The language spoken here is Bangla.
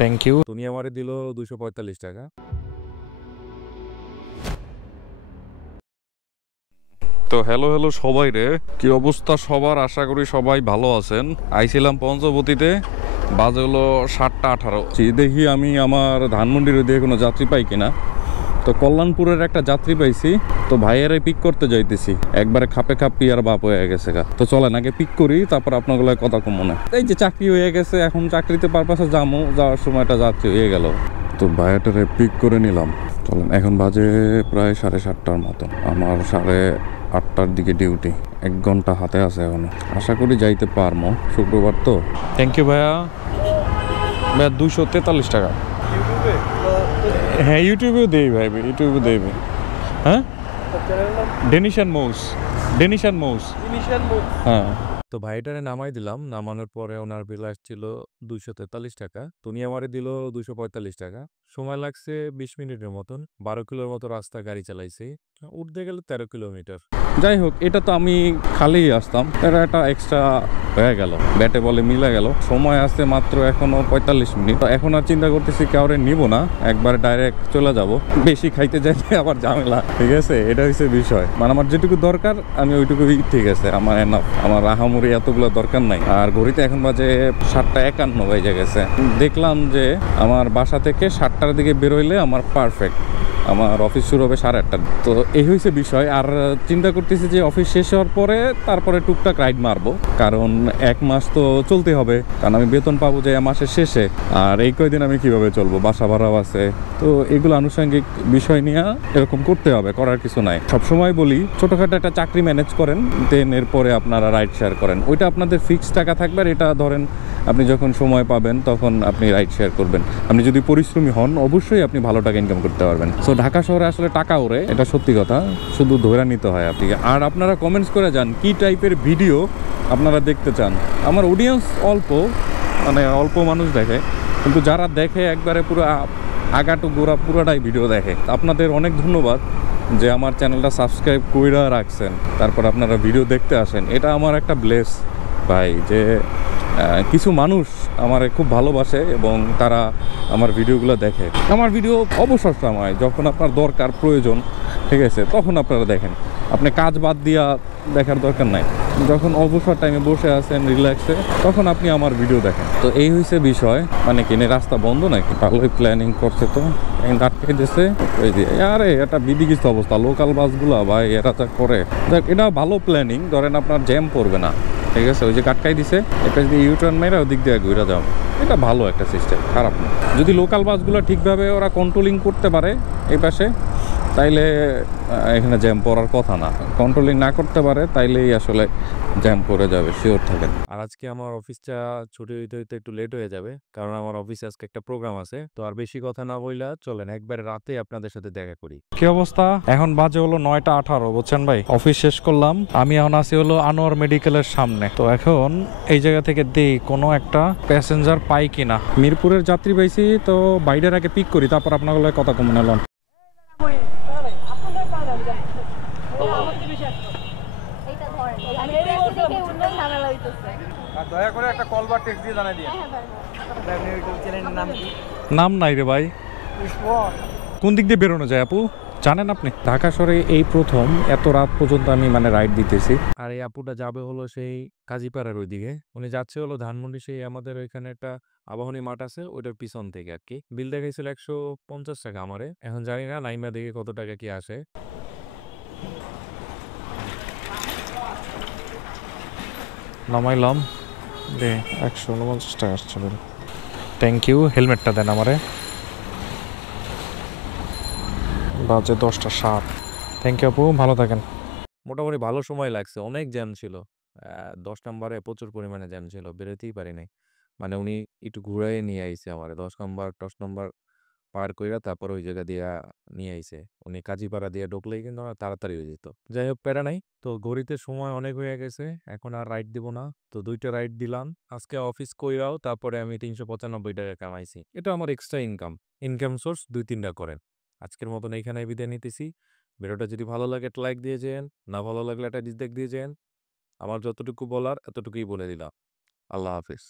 Thank you. তুমি আমারে দিল 245 টাকা। তো হ্যালো হ্যালো সবাই রে, কি অবস্থা সবার? আশা করি সবাই ভালো আছেন। আইছিলাম পঞ্চবতীতে, বাজে হলো 7টা 18। দেখি আমি আমার ধানমন্ডির ওদিকে কোনো যাত্রী পাই কিনা। তো কল্যাণপুরের একটা যাত্রী পাইছি, তো ভাইয়ারে পিক করতে যাইতেছি। একবারে খাপে খাপ পিয়ার বাপ হয়ে গেছে গা। তো চলেন আগে পিক করি, তারপর আপনাগুলো কথা কম মনে। এই যে চাকরি হয়ে গেছে, এখন চাকরিতে পারপাসে যাবো, যাওয়ার সময় একটা যাত্রী হয়ে গেল। তো ভাইয়াটারে পিক করে নিলাম। চলেন, এখন বাজে প্রায় 7:30টার মতো। আমার 8:30টার দিকে ডিউটি, 1 ঘন্টা হাতে আছে এখনো। আশা করি যাইতে পারবো, শুক্রবার তো। থ্যাংক ইউ ভাইয়া। ভাইয়া 243 টাকা। হ্যাঁ ইউটিউবেও দেই ভাই, ইউটিউবেও দেই ভাই। হ্যাঁ, ডেনিশান মৌস, ডেনিশান মৌস। হ্যাঁ। তো ভাইটারে নামাই দিলাম। নামানোর পরে ওনার বিল আসছিল 243 টাকা। তুমি আমারে দিল 245 টাকা। সময় লাগছে 20 মিনিটের মতন। 12 কিলোর মতো রাস্তা গাড়ি চালাইছি। উঠতে গেলে 13 কিলোমিটার। যাই হোক, এটা তো আমি খালি আসতাম, এটা একটা এক্সট্রা হয়ে গেল, ব্যাটে বলে মিলে গেল। সময় আসছে মাত্র এখনো 45 মিনিট। তো এখন আর চিন্তা করতেছি কাউরে নিব না, একবার ডাইরেক্ট চলে যাব। বেশি খাইতে যাইলে আবার ঝামেলা, ঠিক আছে? এটা হচ্ছে বিষয়। মানে আমার যেটুকু দরকার আমি ওইটুকুই, ঠিক আছে, আমার এনাফ। আমার আহামরি এতগুলো দরকার নাই। আর ঘড়িতে এখন বাজে 7টা 51 বেজে গেছে। দেখলাম যে আমার বাসা থেকে 7টার দিকে বেরোইলে আমার পারফেক্ট। আমার অফিস শুরু হবে 8:30। তো এই হয়েছে বিষয়। আর চিন্তা করতেছি যে অফিস শেষ হওয়ার পরে তারপরে টুকটাক রাইড মারবো, কারণ 1 মাস তো চলতে হবে, কারণ আমি বেতন পাবো যে মাসের শেষে। আর এই কয়দিন আমি কিভাবে চলবো, বাসা ভাড়াও আছে। তো এগুলো আনুষঙ্গিক বিষয় নিয়ে এরকম করতে হবে, করার কিছু নাই। সবসময় বলি, ছোটোখাটো একটা চাকরি ম্যানেজ করেন, দেন এরপরে আপনারা রাইড শেয়ার করেন। ওইটা আপনাদের ফিক্সড টাকা থাকবে, আর এটা ধরেন আপনি যখন সময় পাবেন তখন আপনি রাইড শেয়ার করবেন। আপনি যদি পরিশ্রমী হন অবশ্যই আপনি ভালো টাকা ইনকাম করতে পারবেন। সো ঢাকা শহরে আসলে টাকা ওরে, এটা সত্যি কথা, শুধু ধরে নিতে হয় আপনি। আর আপনারা কমেন্টস করে যান কি টাইপের ভিডিও আপনারা দেখতে চান। আমার অডিয়েন্স অল্প, মানে অল্প মানুষ দেখে, কিন্তু যারা দেখে একবারে পুরো আগাটু গোড়া পুরোটাই ভিডিও দেখে। আপনাদের অনেক ধন্যবাদ যে আমার চ্যানেলটা সাবস্ক্রাইব কইরা রাখছেন, তারপর আপনারা ভিডিও দেখতে আসেন। এটা আমার একটা ব্লেস ভাই, যে কিছু মানুষ আমারে খুব ভালোবাসে এবং তারা আমার ভিডিওগুলো দেখে। আমার ভিডিও অবসর সময় যখন আপনার দরকার প্রয়োজন, ঠিক আছে, তখন আপনারা দেখেন। আপনি কাজ বাদ দিয়া দেখার দরকার নাই। যখন অবসর টাইমে বসে আছেন রিল্যাক্সে, তখন আপনি আমার ভিডিও দেখেন। তো এই হয়েছে বিষয়। মানে কিনে রাস্তা বন্ধ নাকি? ভালোই প্ল্যানিং করছে তো, আটকে দিচ্ছে। আরে এটা বিদিকিস্ত অবস্থা, লোকাল বাসগুলো ভাই এরা যা করে। দেখ, এটা ভালো প্ল্যানিং, ধরেন আপনার জ্যাম পড়বে না, ঠিক আছে? ওই যে কাটকাই দিছে, এটা যদি ইউটার্ন মেরে ওদিক দিয়ে ঘুরে যাও, এটা ভালো একটা সিস্টেম, খারাপ না। যদি লোকাল বাসগুলো ঠিকভাবে ওরা কন্ট্রোলিং করতে পারে এই পাশে, তাইলে এখানে জ্যাম পড়ার কথা না। কন্ট্রোলিং না করতে পারে তাইলেই আসলে জ্যাম পড়ে যাবে, শিওর থাকেন। আর আজকে আমার অফিসটা ছুটি হইতে হইতে একটু লেট হয়ে যাবে, কারণ আমার অফিসে আজকে একটা প্রোগ্রাম আছে। তো আর বেশি কথা না বইলা চলেন একবারে রাতে আপনাদের সাথে দেখা করি। কি অবস্থা? এখন বাজে হলো 9টা 18, বুঝছেন ভাই? অফিস শেষ করলাম, আমি এখন আছি হলো আনোয়ার মেডিকেলের সামনে। তো এখন এই জায়গা থেকে দেই কোনো একটা প্যাসেঞ্জার পাই কিনা। মিরপুরের যাত্রী পাইছি, তো বাইরের আগে পিক করি, তারপর আপনাগুলো কথা কমে নিলাম। দয়া করে একটা কল বা টেক্সট দিয়ে জানাই দিন। নাম নাই রে ভাই। কোন দিক দিয়ে বেরোনো যায় আপু, জানেন আপনি? ঢাকা শহরে এই প্রথম এত রাত পর্যন্ত আমি মানে রাইড দিতেছি। আর এই আপুটা যাবে হলো সেই কাজীপাড়ার ওইদিকে, উনি যাচ্ছে হলো ধানমন্ডি, সেই আমাদের ওইখানে একটা আবাহনী মাঠ আছে, ওইটার পিছন থেকে আর কি। বিল দেখাইছিল 150 টাকা আমারে। এখন জানি না নাইমা দেখে কত টাকা কি আসে। নামাইলাম, দে 149 টাকা আসছে। Thank you. হেলমেটটা দেন আমারে। বাজে 10টা 7। থ্যাংক ইউ আপু, ভালো থাকেন। মোটামুটি ভালো সময় লাগছে, অনেক জ্যাম ছিল। 10 নম্বরে প্রচুর পরিমাণে জ্যাম ছিল, বেরোতেই পারি নাই। মানে উনি একটু ঘুরাই নিয়ে আইছে আমার 10 নম্বর পার কইরা, তারপর ওই জায়গা দিয়া নিয়ে আইছে। উনি কাজীপাড়া দিয়ে ঢুকলেই কিন্তু আমার তাড়াতাড়ি হয়ে যেত। যাই হোক, প্যারা নাই। তো ঘড়িতে সময় অনেক হয়ে গেছে, এখন আর রাইড দিব না। তো 2টা রাইড দিলাম আজকে অফিস কইরাও, তারপরে আমি 395 টাকা কামাইছি। এটা আমার এক্সট্রা ইনকাম সোর্স 2-3টা করেন। আজকের মতন এইখানে বিদায় নিতেছি। ভিডিওটা যদি ভালো লাগে একটা লাইক দিয়ে যেন, না ভালো লাগলে একটা ডিসলাইক দিয়ে যেন। আমার যতটুকু বলার এতটুকুই বলে দিলাম। আল্লাহ হাফিজ।